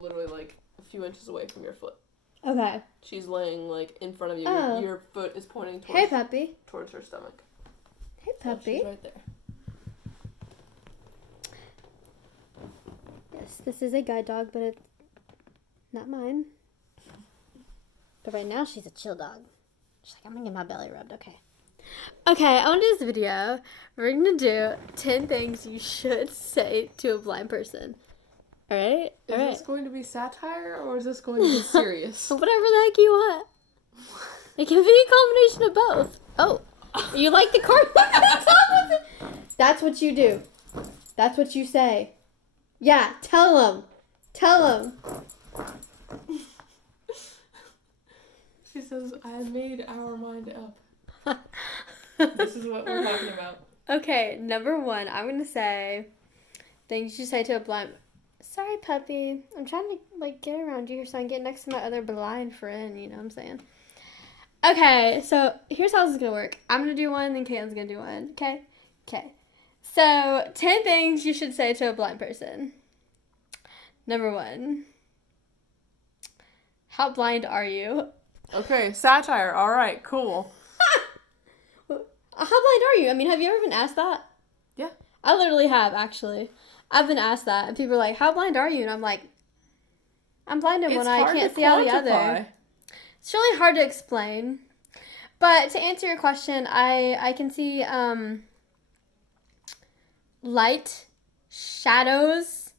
literally like a few inches away from your foot. Okay. She's laying like in front of you. Oh. Your foot is pointing Hey, puppy. towards her stomach. Hey, So puppy. she's right there. Yes, this is a guide dog, but it's not mine. But right now, she's a chill dog. She's like, I'm gonna get my belly rubbed. Okay. Okay, on this video, we're gonna do 10 things you should say to a blind person. Alright? Is this going to be satire or is this going to be serious? Whatever the heck you want. It can be a combination of both. Oh, you like the card? That's what you do. That's what you say. Yeah, tell them. Tell them. She says, I made our mind up. This is what we're talking about. Okay, number 1, I'm gonna say things you say to a blind. Sorry, puppy. I'm trying to like get around you here so I can get next to my other blind friend. You know what I'm saying? Okay, so here's how this is gonna work. I'm gonna do one, then Caitlin's gonna do one. Okay. Okay. So 10 things you should say to a blind person. Number 1. How blind are you? Okay, satire. All right, cool. How blind are you? I mean, have you ever been asked that? Yeah. I literally have, actually. I've been asked that, and people are like, how blind are you? And I'm like, I'm blind in one eye, I can't see out the other. It's really hard to explain. But to answer your question, I can see light, shadows,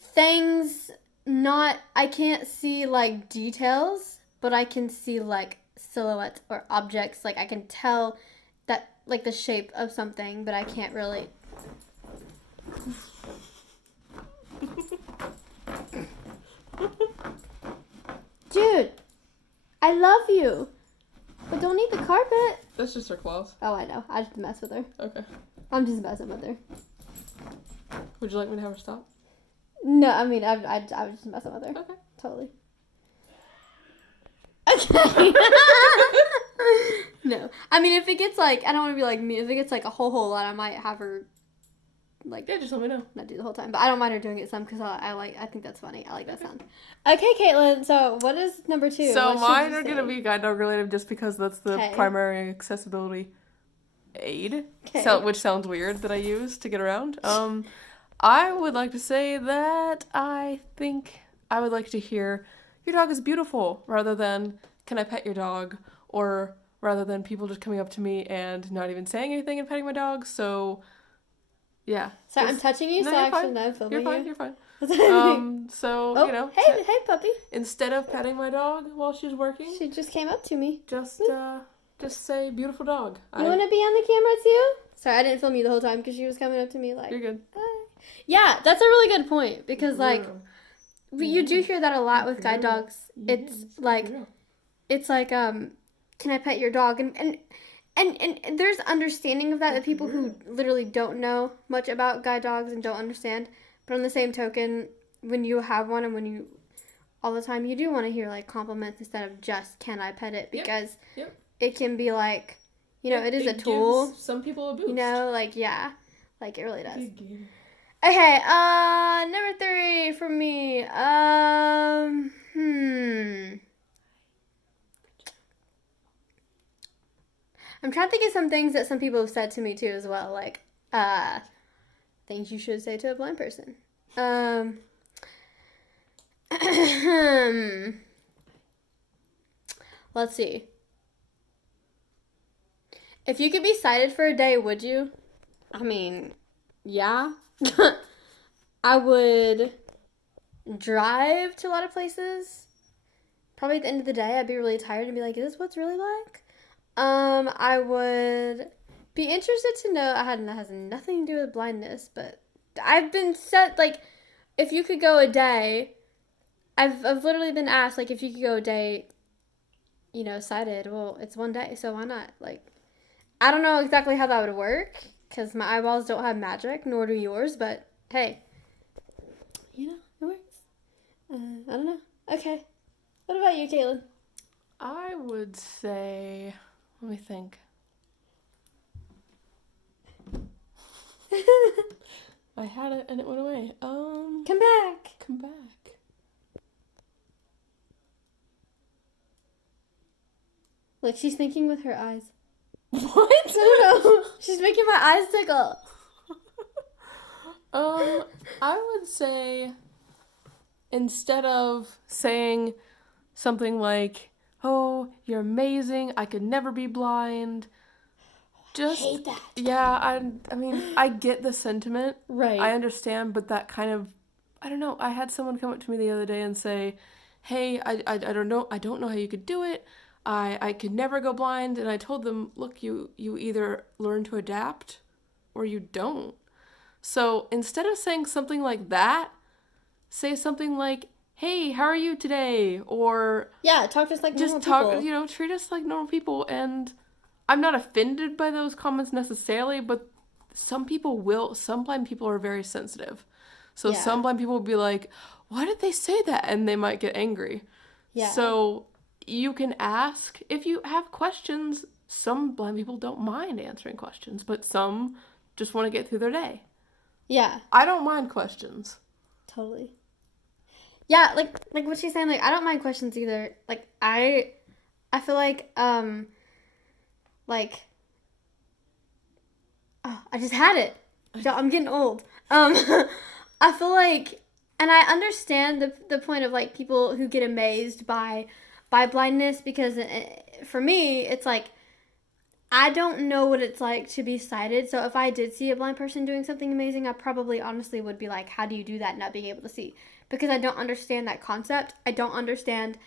things not, I can't see like details, but I can see like silhouettes or objects. Like I can tell that like the shape of something, but I can't really. Dude, I love you, but don't eat the carpet. That's just her claws. Oh, I know. I just mess with her. Okay. I'm just messing with her. Would you like me to have her stop? No, I mean, I was just messing with her. Okay. Totally. Okay. No. I mean, if it gets like, I don't want to be like me. If it gets like a whole lot, I might have her like. Yeah, just let me know. Not do the whole time, but I don't mind her doing it some because I think that's funny. I like that sound. Okay, Caitlin. So what is number 2? So mine are gonna be guide dog related just because that's the primary accessibility aid. Okay. So, which sounds weird that I use to get around. I would like to say that I think I would like to hear your dog is beautiful rather than can I pet your dog, or rather than people just coming up to me and not even saying anything and petting my dog. So yeah. So I'm touching you, no, so you're actually fine. no, I'm filming You're you. fine. So oh, you know. Hey, puppy. Instead of petting my dog while she's working, She just came up to me. just say beautiful dog. You want to be on the camera too? Sorry, I didn't film you the whole time because she was coming up to me like. You're good. Hi. Yeah, that's a really good point because like you do hear that a lot with guide dogs. It's like can I pet your dog and there's understanding of that people who literally don't know much about guide dogs and don't understand. But on the same token, when you have one and when you all the time, you do want to hear like compliments instead of just can I pet it, because it can be like, you know, it is a tool. Gives some people a boost. You know, like yeah, like it really does. Okay, number 3 for me. I'm trying to think of some things that some people have said to me too as well, like things you should say to a blind person. Let's see. If you could be sighted for a day, would you? I mean, yeah. I would drive to a lot of places. Probably at the end of the day, I'd be really tired and be like, is this what it's really like? I would be interested to know, that has nothing to do with blindness, but I've been set, like, if you could go a day, I've literally been asked, like, if you could go a day, you know, sighted, well, it's one day, so why not? Like, I don't know exactly how that would work, because my eyeballs don't have magic, nor do yours, but hey, you know, it works. I don't know. Okay. What about you, Caitlin? I would say, let me think. I had it and it went away. Come back. Look, she's thinking with her eyes. What? No. She's making my eyes tickle. I would say instead of saying something like, "Oh, you're amazing. I could never be blind." Just I hate that. yeah, I mean, I get the sentiment. Right. I understand, but that kind of I don't know. I had someone come up to me the other day and say, "Hey, I don't know how you could do it. I could never go blind." And I told them, "Look, you either learn to adapt or you don't." So, instead of saying something like that, say something like, "Hey, how are you today?" Or Yeah, talk to us like just normal people. talk, treat us like normal people. And I'm not offended by those comments necessarily, but some blind people are very sensitive. So Yeah. some blind people will be like, "Why did they say that?" And they might get angry. Yeah. So you can ask if you have questions. Some blind people don't mind answering questions, but some just want to get through their day. Yeah. I don't mind questions. Totally. Yeah, like what she's saying, like I don't mind questions either. Like I feel like like oh, I just had it. I'm getting old. I feel like, and I understand the point of like people who get amazed by blindness, because for me it's like I don't know what it's like to be sighted. So if I did see a blind person doing something amazing, I probably honestly would be like, how do you do that not being able to see? Because I don't understand that concept. I don't understand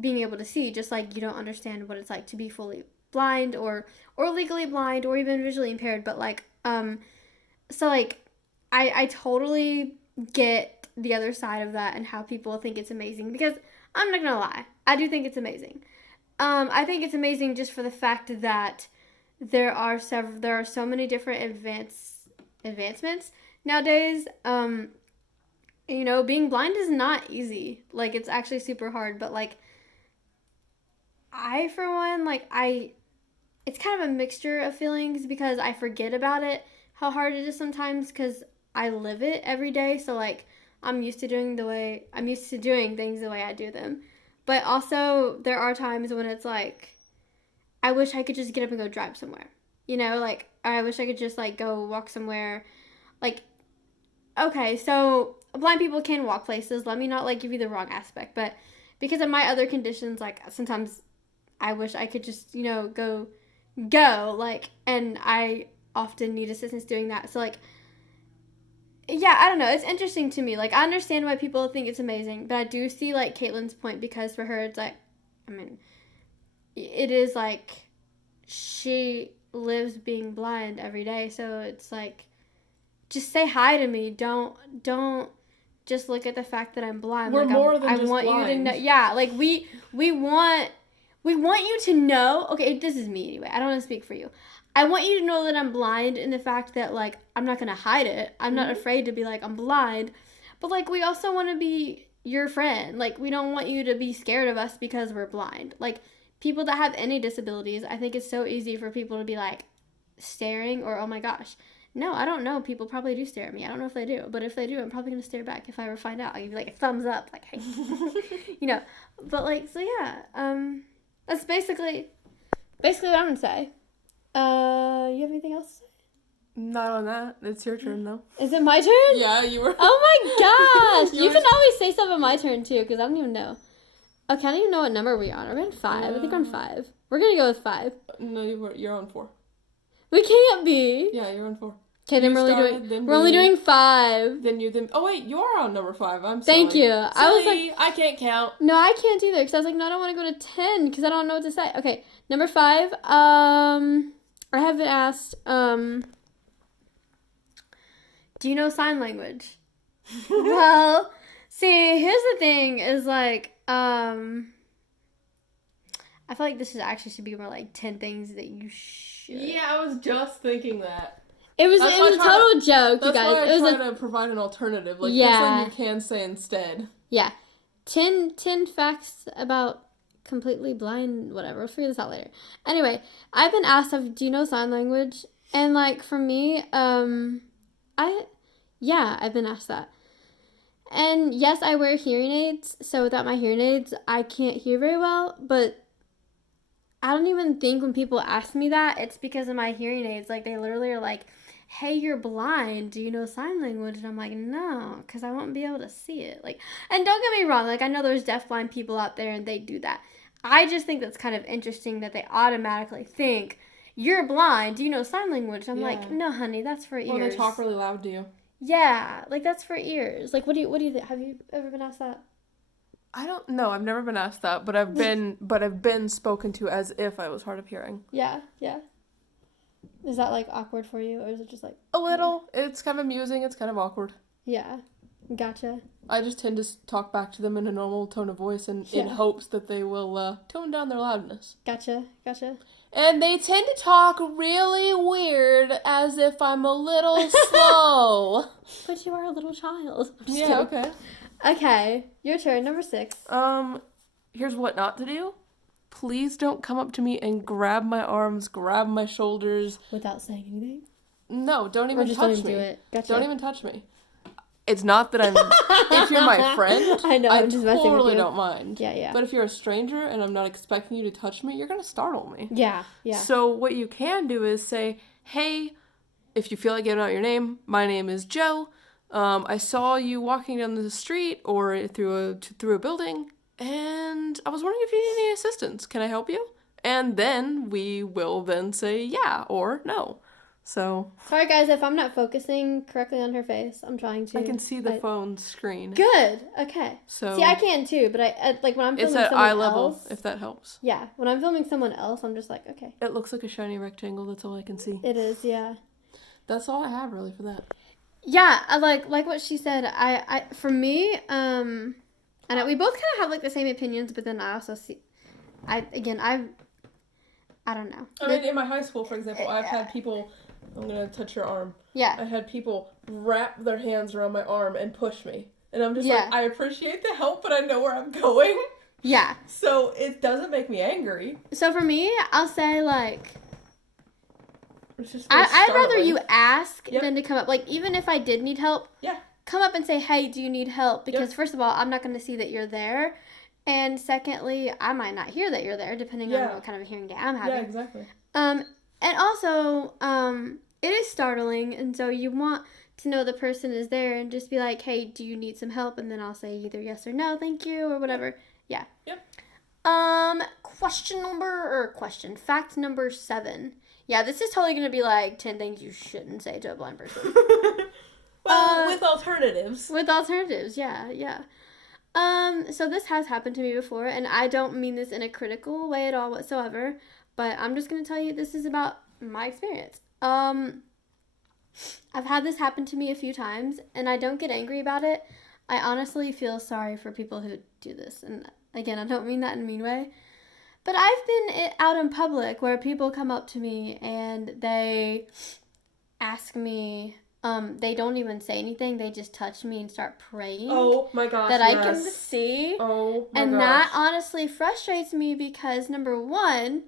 being able to see, just like you don't understand what it's like to be fully blind or legally blind or even visually impaired. But like so like I totally get the other side of that and how people think it's amazing, because I'm not gonna lie, I do think it's amazing. I think it's amazing just for the fact that there are so many different advancements nowadays. Being blind is not easy. Like it's actually super hard, but like I for one, like it's kind of a mixture of feelings, because I forget about it, how hard it is sometimes, because I live it every day. So like I'm used to doing things the way I do them. But also there are times when it's like I wish I could just get up and go drive somewhere. Like I wish I could just like go walk somewhere. Like okay, so blind people can walk places. Let me not like give you the wrong aspect, but because of my other conditions, like sometimes I wish I could just, go like, and I often need assistance doing that. So like yeah, I don't know. It's interesting to me. Like I understand why people think it's amazing, but I do see like Caitlin's point, because for her it's like, I mean, it is like she lives being blind every day, so it's like just say hi to me. Don't just look at the fact that I'm blind. We're like more than I just want blind. you to know. Yeah, like we want you to know. Okay, this is me anyway. I don't want to speak for you. I want you to know that I'm blind, in the fact that like I'm not gonna hide it. I'm not afraid to be like I'm blind, but like we also want to be your friend. Like we don't want you to be scared of us because we're blind. Like people that have any disabilities, I think it's so easy for people to be like staring, or oh my gosh. No, I don't know. People probably do stare at me. I don't know if they do, but if they do, I'm probably gonna stare back. If I ever find out, I'll give you like a thumbs up, like hey, But like, so yeah, that's basically what I'm gonna say. You have anything else to say? Not on that. It's your turn though. Is it my turn? Yeah, you were. Oh my gosh! You can always say stuff on my turn too, because I don't even know. Okay, I don't even know what number we're on. Are we on 5? I think we're on 5. We're gonna go with 5. No, you're on 4. We can't be. Yeah, you're on 4. Okay, then we're only doing 5. Then oh wait, you're on number 5. I'm Thank silly. you. I was like, I can't count. no, I can't either, because I was like, no, I don't want to go to 10 because I don't know what to say. Okay, number 5. I have been asked, do you know sign language? Well, see, here's the thing, is like, I feel like this should be more like 10 things that you should. Yeah, I was just thinking that. It was a total joke, you guys. That's why it was trying to provide an alternative. Like, yeah. something you can say instead. Yeah. 10 facts about completely blind, whatever. We'll figure this out later. Anyway, I've been asked, do you know sign language? And, like, for me, I've been asked that. And, yes, I wear hearing aids, so without my hearing aids, I can't hear very well, but I don't even think when people ask me that, it's because of my hearing aids. Like, they literally are like, hey, you're blind. Do you know sign language? And I'm like, no, because I won't be able to see it. Like, and don't get me wrong. Like, I know there's deafblind people out there and they do that. I just think that's kind of interesting that they automatically think, you're blind. Do you know sign language? I'm like, no, honey, that's for ears. Or they talk really loud to you. Yeah, like, that's for ears. Like, what do you think? Have you ever been asked that? I don't know. I've never been asked that, but I've been spoken to as if I was hard of hearing. Yeah. Is that, like, awkward for you, or is it just, like... A little. It's kind of amusing. It's kind of awkward. Yeah. Gotcha. I just tend to talk back to them in a normal tone of voice and in hopes that they will tone down their loudness. Gotcha. And they tend to talk really weird as if I'm a little slow. But you are a little child. Yeah, okay. Okay, your turn, number 6. Here's what not to do. Please don't come up to me and grab my arms, grab my shoulders. Without saying anything? No, don't even touch me. Don't even do it. Gotcha. Don't even touch me. It's not that I'm... If you're my friend, I know, I'm just messing with totally you. don't mind. Yeah. But if you're a stranger and I'm not expecting you to touch me, you're going to startle me. Yeah. So what you can do is say, hey, if you feel like giving out your name, my name is Joe. I saw you walking down the street or through a building, and I was wondering if you need any assistance. Can I help you? And then we will then say yeah or no. So sorry, guys, if I'm not focusing correctly on her face. I'm trying to. I can see the phone screen. Good. Okay. So see, I can too, but I like when I'm filming it's at someone eye level, else, if that helps. Yeah, when I'm filming someone else, I'm just like, okay. It looks like a shiny rectangle. That's all I can see. It is, yeah. That's all I have really for that. Yeah, I like what she said. I for me, and we both kind of have like the same opinions, but then I also see, I don't know. I mean, in my high school, for example, I've had people. I'm gonna touch your arm. Yeah. I had people wrap their hands around my arm and push me, and I'm just like, I appreciate the help, but I know where I'm going. Yeah. So it doesn't make me angry. So for me, I'll say like. It's just I'd rather you ask than to come up. Like, even if I did need help, come up and say, hey, do you need help? Because first of all, I'm not going to see that you're there. And secondly, I might not hear that you're there, depending on what kind of a hearing day I'm having. Yeah, exactly. And also, it is startling. And so you want to know the person is there and just be like, hey, do you need some help? And then I'll say either yes or no, thank you, or whatever. Yeah. Yep. Fact number 7. Yeah, this is totally going to be like 10 things you shouldn't say to a blind person. Well, with alternatives. With alternatives, yeah. So this has happened to me before, and I don't mean this in a critical way at all whatsoever, but I'm just going to tell you this is about my experience. I've had this happen to me a few times, and I don't get angry about it. I honestly feel sorry for people who do this, and again, I don't mean that in a mean way. But I've been out in public where people come up to me and they ask me, they don't even say anything, they just touch me and start praying. Oh my gosh, that I can see. Oh my gosh. And gosh. that honestly frustrates me because number 1,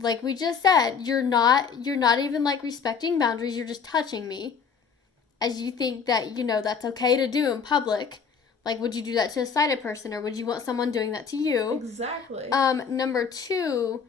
like we just said, you're not even like respecting boundaries, you're just touching me. As you think that, that's okay to do in public. Like, would you do that to a sighted person, or would you want someone doing that to you? Exactly. Number 2,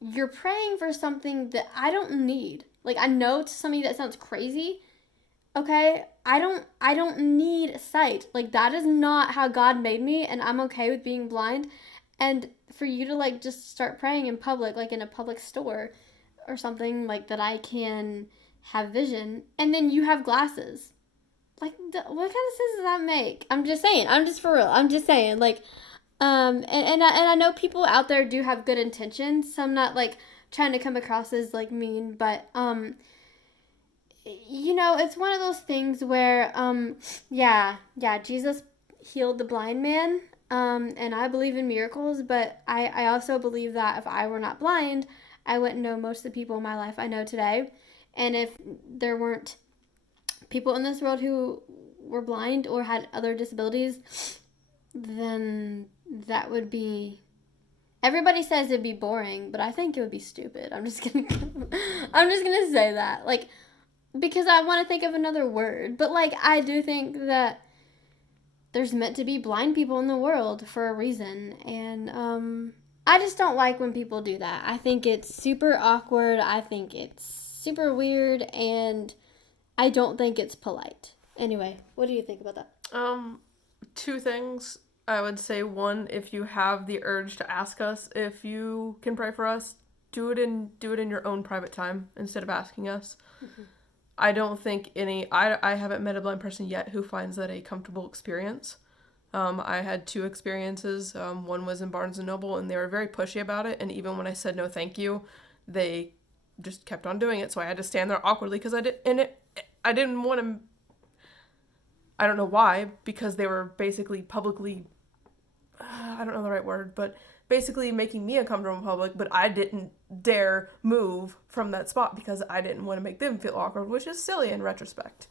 you're praying for something that I don't need. Like, I know to some of you that sounds crazy, okay? I don't need sight. Like, that is not how God made me, and I'm okay with being blind. And for you to, like, just start praying in public, like in a public store or something, like, that I can have vision, and then you have glasses. Like, what kind of sense does that make? I'm just saying. I'm just for real. I'm just saying. Like, and I know people out there do have good intentions, so I'm not, like, trying to come across as, like, mean, but, it's one of those things where, Jesus healed the blind man, and I believe in miracles, but I also believe that if I were not blind, I wouldn't know most of the people in my life I know today, and if there weren't people in this world who were blind or had other disabilities, then that would be... Everybody says it'd be boring, but I think it would be stupid. I'm just gonna say that. Like, because I want to think of another word. But, like, I do think that there's meant to be blind people in the world for a reason. And, I just don't like when people do that. I think it's super awkward. I think it's super weird, and I don't think it's polite. Anyway, what do you think about that? Two things. I would say one, if you have the urge to ask us if you can pray for us, do it in your own private time instead of asking us. Mm-hmm. I don't think I haven't met a blind person yet who finds that a comfortable experience. I had two experiences. One was in Barnes & Noble, and they were very pushy about it, and even when I said no thank you, they just kept on doing it, so I had to stand there awkwardly because I didn't want to. I don't know why, because they were basically publicly, I don't know the right word, but basically making me uncomfortable in public, but I didn't dare move from that spot because I didn't want to make them feel awkward, which is silly in retrospect.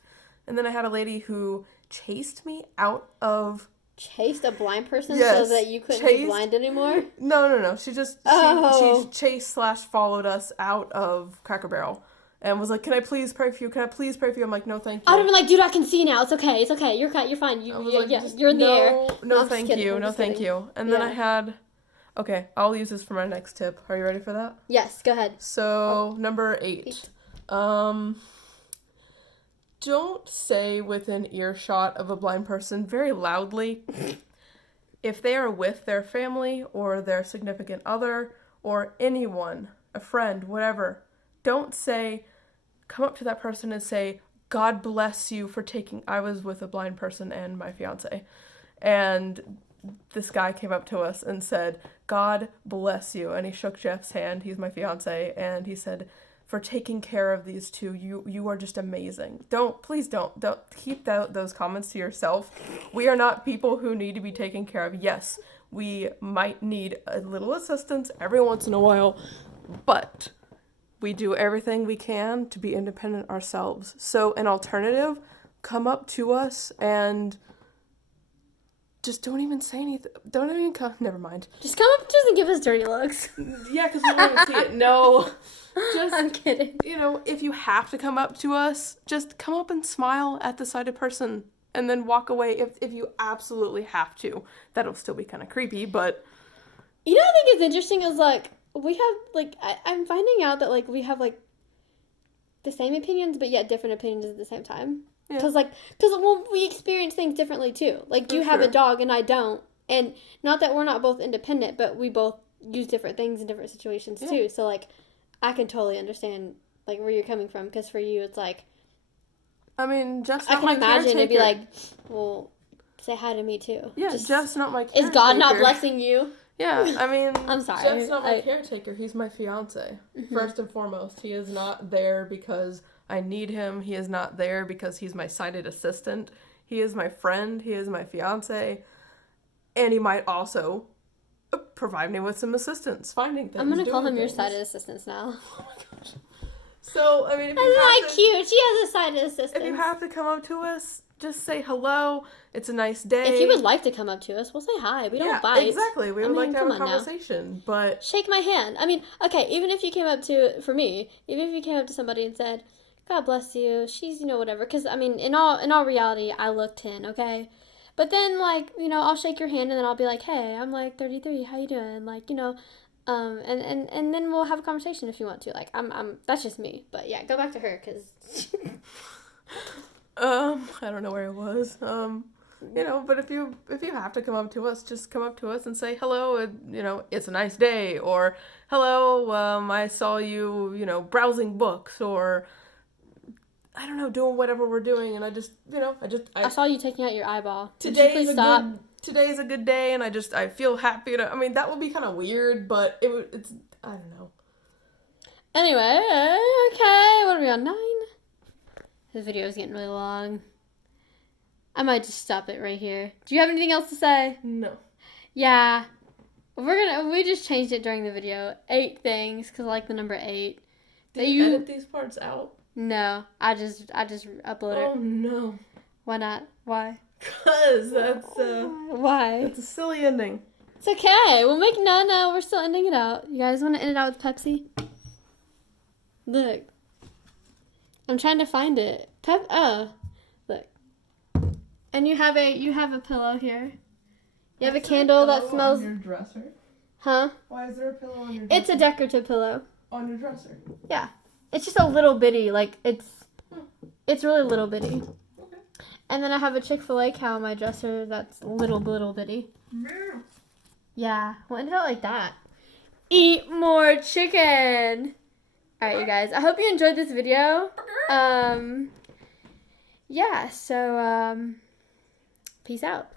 And then I had a lady who chased me out of... Chased a blind person yes, so that you couldn't be blind anymore? No. She she chased/followed us out of Cracker Barrel. And was like, can I please pray for you? Can I please pray for you? I'm like, no, thank you. I would have been like, dude, I can see now. It's okay. It's okay. You're fine. You're in the air. No, thank you. No, thank you. And then I had... Okay, I'll use this for my next tip. Are you ready for that? Yes, go ahead. So, number 8. Don't say within earshot of a blind person very loudly if they are with their family or their significant other or anyone, a friend, whatever. Don't say, come up to that person and say, God bless you for taking... I was with a blind person and my fiance, and this guy came up to us and said, God bless you, and he shook Jeff's hand. He's my fiance, and he said, for taking care of these two, you are just amazing. Please don't keep those comments to yourself. We are not people who need to be taken care of. Yes, we might need a little assistance every once in a while, but we do everything we can to be independent ourselves. So an alternative, come up to us and just don't even say anything. Don't even come. Never mind. Just come up to us and give us dirty looks. Yeah, because we don't even see it. No. I'm kidding. If you have to come up to us, just come up and smile at the sighted person and then walk away if you absolutely have to. That'll still be kind of creepy, but... I think it's interesting is, we have, I'm finding out that, we have, the same opinions, but yet different opinions at the same time. Because, we experience things differently, too. You have a dog and I don't. And not that we're not both independent, but we both use different things in different situations, too. So, I can totally understand, where you're coming from. Because for you, it's I mean, Jeff's not my caretaker. I can imagine it'd be like, well, say hi to me, too. Yeah, Jeff's not my caretaker. Is God not blessing you? Yeah, I mean, I'm sorry. Jeff's not my caretaker. He's my fiance. Mm-hmm. First and foremost, he is not there because I need him. He is not there because he's my sighted assistant. He is my friend. He is my fiance. And he might also provide me with some assistance finding things. I'm going to call him your sighted assistant now. Oh my gosh. So, I mean, if that's cute. She has a sighted assistant. If you have to come up to us, just say hello. It's a nice day. If you would like to come up to us, we'll say hi. We don't bite. Exactly. We would like to have a conversation, but... Shake my hand. I mean, okay, even if you came up to somebody and said, God bless you, she's, whatever. Because, I mean, in all reality, I look 10, okay? But then, I'll shake your hand and then I'll be like, hey, I'm 33, how you doing? And then we'll have a conversation if you want to. That's just me. But yeah, go back to her, because... I don't know where I was. But if you have to come up to us, just come up to us and say hello, and, it's a nice day, or hello, I saw you, browsing books, or, I don't know, doing whatever we're doing, and I saw you taking out your eyeball. Today's a good day, and I feel happy. I mean, that would be kind of weird, but it's, I don't know. Anyway, okay, what are we on, 9? This video is getting really long. I might just stop it right here. Do you have anything else to say? No. Yeah. We just changed it during the video. 8 things, because I like the number 8. Did you edit these parts out? No. I just upload it. Oh, no. Why not? Why? Because that's, Why? It's a silly ending. It's okay. We'll make... No, we're still ending it out. You guys want to end it out with Pepsi? Look. I'm trying to find it. Look. And you have a pillow here. You have a candle that smells... on your dresser? Huh? Why is there a pillow on your It's a decorative pillow. on your dresser? Yeah. It's just a little bitty. Like, it's really little bitty. Okay. And then I have a Chick-fil-A cow on my dresser that's little bitty. Meow. Yeah. We'll end it out like that. Eat more chicken. Alright, you guys. I hope you enjoyed this video. Yeah, so, peace out.